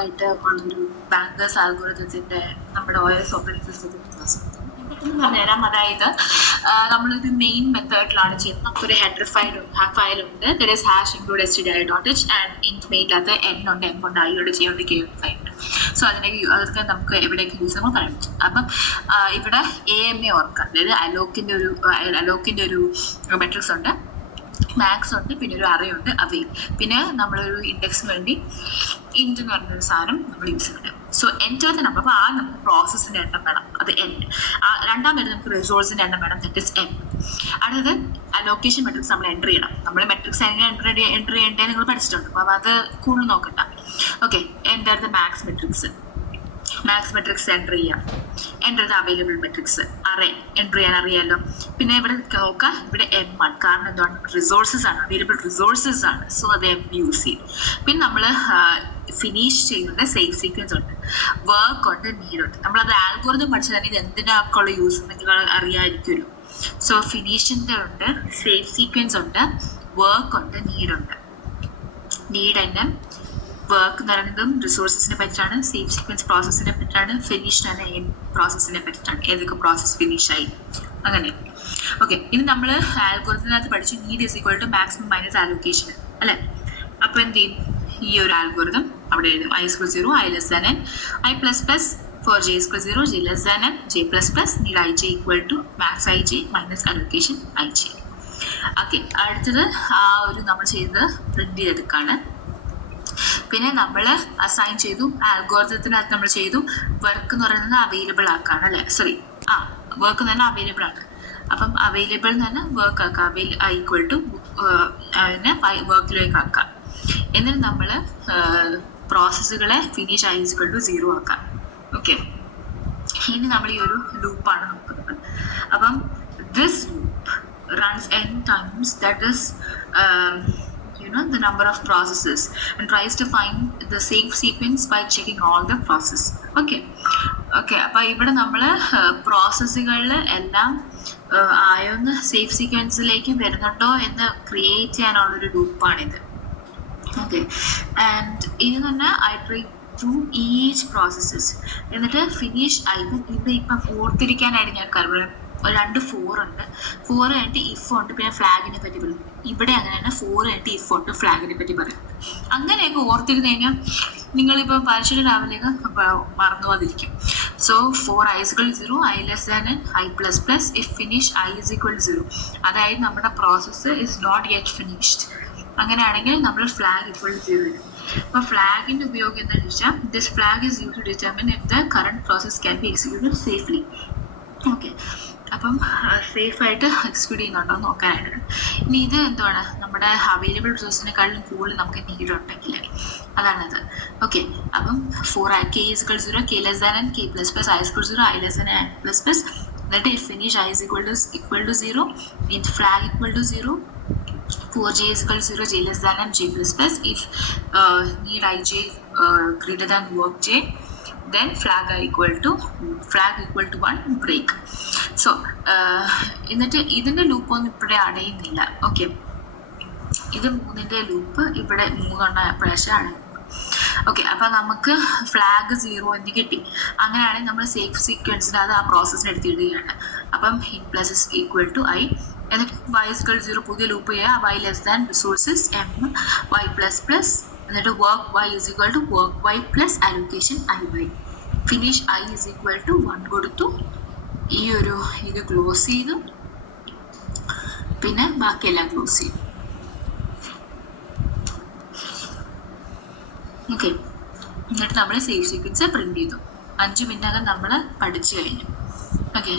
ആയിട്ട് ഉള്ളൊരു ബാങ്കേഴ്സ് ആൽഗോരിതത്തിന്റെ നമ്മുടെ OS ഓപ്പറേറ്റിംഗ് സിസ്റ്റത്തിന്റെ ക്ലാസ് പറഞ്ഞുതരാം. അതായത് നമ്മളൊരു മെയിൻ മെത്തേഡിലാണ് ചെയ്യുന്നത്. നമുക്കൊരു ഹെഡർ ഫയൽ ഉണ്ട്. There is hash include stdio.h and int മെയിലകത്ത് n ഉണ്ട്, m ഉണ്ട്, i ഉണ്ട്, j ഉണ്ട്, k ഉണ്ട്, ഉണ്ട്. സോ അതൊക്കെ നമുക്ക് എവിടെയൊക്കെ യൂസ് ചെയ്യുമ്പോൾ പറയാൻ പറ്റും. അപ്പം ഇവിടെ AMA ഓർക്കാം, അതായത് അലോക്കിന്റെ ഒരു മെട്രിക്സ് ഉണ്ട്, മാക്സ് ഉണ്ട്, പിന്നെ ഒരു അറേ ഉണ്ട്, അവയിൽ പിന്നെ നമ്മളൊരു ഇൻഡെക്സിന് വേണ്ടി ഇൻറ്റ് എന്ന് പറഞ്ഞൊരു സാധനം നമ്മൾ യൂസ് ചെയ്യുന്നുണ്ട്. സോ എൻറ്റർ നമ്പർ, അപ്പോൾ നമുക്ക് പ്രോസസ്സിന്റെ എണ്ണം വേണം, അത് n. രണ്ടാം വരുന്നത് നമുക്ക് റിസോഴ്സിന്റെ എണ്ണം വേണം, ദാറ്റ് ഇസ് m. അടുത്തത് അലോക്കേഷൻ മെട്രിക്സ് നമ്മൾ എൻ്റർ ചെയ്യണം. നമ്മൾ മെട്രിക്സ് എങ്ങനെ എൻ്റർ ചെയ്യേണ്ടത് നിങ്ങൾ പഠിച്ചിട്ടുണ്ട്, അപ്പോൾ അത് കൂടുതൽ നോക്കണ്ട. Okay, enter the max matrix enter ചെയ്യാം. Enter the available matrix, array enter ചെയ്യാൻ അറിയാമല്ലോ. പിന്നെ ഇവിടെ നോക്കാം, ഇവിടെ m1, കാരണം എന്താണ്, റിസോഴ്സസ് ആണ്, അവൈലബിൾ റിസോഴ്സസ് ആണ്, സോ അത് m യൂസ് ചെയ്യും. പിന്നെ നമ്മൾ ഫിനിഷ് ചെയ്യുന്നുണ്ട്, സേഫ് സീക്വൻസ് ഉണ്ട്, വർക്ക് ഉണ്ട്, നീഡ് ഉണ്ട്. നമ്മളത് ആൽഗോരിതം പഠിച്ചാൽ ഇത് എന്തിനൊക്കെയുള്ള യൂസ് നിങ്ങൾ അറിയാമായിരിക്കുമല്ലോ. സോ ഫിനിഷിൻ്റെ ഉണ്ട്, സേഫ് സീക്വൻസ് ഉണ്ട്, വർക്ക് ഉണ്ട്, നീഡ് ഉണ്ട്. നീഡ് തന്നെ വർക്ക് എന്ന് പറയുന്നതും റിസോഴ്സസിനെ പറ്റിയാണ്, സേഫ് സീക്വൻസ് പ്രോസസ്സിനെ പറ്റിയാണ്, ഫിനിഷ് തന്നെ പ്രോസസ്സിനെ പറ്റിയാണ്, ഏതൊക്കെ പ്രോസസ്സ് ഫിനിഷായി അങ്ങനെ. ഓക്കെ, ഇനി നമ്മൾ ആൽഗോരിതത്തിനകത്ത് പഠിച്ചു need is equal to maximum minus allocation അല്ലേ. അപ്പോൾ എന്ത് ചെയ്യും, ഈ ഒരു ആൽഗോരിതം അവിടെ എഴുതും, i equal 0, i less than n, i plus plus for j equal 0, j less than n, j plus plus need ij equal to max ij minus allocation ij. Okay, അടുത്തത് ഒരു നമ്മൾ ചെയ്തത് പ്രിന്റ് ചെയ്തെടുക്കാണ്. പിന്നെ നമ്മൾ assign ചെയ്തു, ആൽഗോരിതത്തിനകത്ത് നമ്മൾ ചെയ്തു work എന്ന് പറയുന്നത് അവൈലബിൾ ആക്കാണ് അല്ലേ, സോറി വർക്ക് എന്ന് പറഞ്ഞാൽ അവൈലബിൾ ആണ്. അപ്പം അവൈലബിൾ എന്ന് പറഞ്ഞാൽ വർക്ക് ആക്കാം, ഈക്വൽ ടു അതിനെ വർക്കിലേക്ക് ആക്കാം. എന്നിട്ട് നമ്മൾ പ്രോസസ്സുകളെ ഫിനിഷ് i ഈക്വൽ ടു 0 ആക്കാം. ഓക്കെ, ഇനി നമ്മൾ ഈ ഒരു ലൂപ്പാണ് നോക്കുന്നത്. അപ്പം this loop runs n times, that is the number of processes, and tries to find the safe sequence by checking all the process. Okay, അപ്പോൾ ഇവിടെ നമ്മൾ പ്രോസസ്സുകളിൽ എല്ലാം ആയൊന്ന് സേഫ് സീക്വൻസിലേക്ക് വരുന്നുണ്ടോ എന്ന് ക്രിയേറ്റ് ചെയ്യാനുള്ളൊരു ലൂപ്പാണിത്. ഓക്കെ, ആൻഡ് ഇത് തന്നെ ഐട്രേറ്റ് ത്രൂ ഈച്ച് പ്രോസസ്സസ്, എന്നിട്ട് ഫിനിഷ് ആയി. ഇത് ഇപ്പം ഓർത്തിരിക്കാനായിട്ട് ഞാൻ കാരണം 2 4 ഉണ്ട്, 4 കഴിഞ്ഞിട്ട് ഇഫ് ഉണ്ട്, പിന്നെ ഫ്ലാഗിനെ പറ്റി പറയും. ഇവിടെ അങ്ങനെയാണ് 4 കഴിഞ്ഞിട്ട് ഇഫ് ഉണ്ട്, ഫ്ലാഗിനെ പറ്റി പറയും. അങ്ങനെയൊക്കെ ഓർത്തിരുന്ന് കഴിഞ്ഞാൽ നിങ്ങളിപ്പോൾ പരീക്ഷയുടെ രാവിലേക്ക് മറന്നു പോകാതിരിക്കും. So 4 i is equal to 0, i less than n, i plus plus, if finish i is equal to 0. അതായത് നമ്മുടെ process is not yet finished. അങ്ങനെയാണെങ്കിൽ നമ്മൾ ഫ്ലാഗ് ഈക്വൽ ടു 0 ഇടും. അപ്പോൾ ഫ്ലാഗിൻ്റെ ഉപയോഗം എന്താണെന്ന് വെച്ചാൽ, this flag is use to determine if the current process can be executed safely. Okay, അപ്പം സേഫായിട്ട് എക്സിക്യൂട്ട് ചെയ്യുന്നുണ്ടോ എന്ന് നോക്കാനായിട്ടാണ്. ഇനി ഇത് എന്താണ്, നമ്മുടെ അവൈലബിൾ റിസോഴ്സിനെക്കാളും കൂടുതൽ നമുക്ക് നീഡ് ഉണ്ടെങ്കിൽ അതാണത്. ഓക്കെ, അപ്പം 4 k is equal to 0, k less than n, k plus plus, i is equal to 0, i less than n plus plus, എന്നിട്ട് if finish i is equal to 0, int flag equal to 0, for j is equal to 0, j less than n, j plus plus, if need ij greater than work j, then flag equal to 1, break. So എന്നിട്ട് ഇതിൻ്റെ loop ഒന്നും ഇപ്പോഴേ അടയുന്നില്ല. Okay, ഇത് 3ൻ്റെ loop ഇവിടെ 3 എപ്പോഴാണ് അടയുന്നത്. Okay, അപ്പം നമുക്ക് flag 0 എന്ന് കിട്ടി. അങ്ങനെയാണെങ്കിൽ നമ്മൾ സേഫ് സീക്വൻസിന് അത് ആ പ്രോസസ്സിന് എടുത്തിടുകയാണ്. അപ്പം in plus is equal to i, എന്നിട്ട് y is equal to 0 പുതിയ ലൂപ്പ് ചെയ്യുക, y less than resources m, y plus plus, എന്നിട്ട് work y is equal to work y plus allocation i, finish i is equal to 1 കൊടുത്തു. ഈ ഒരു ഇത് close ചെയ്തു, പിന്നെ ബാക്കിയെല്ലാം ക്ലോസ് ചെയ്തു. ഓക്കെ, എന്നിട്ട് നമ്മൾ സേഫ് സീക്വൻസ് പ്രിന്റ് ചെയ്തു. 5 മിനിറ്റകം നമ്മൾ പഠിച്ചു കഴിഞ്ഞു. ഓക്കെ.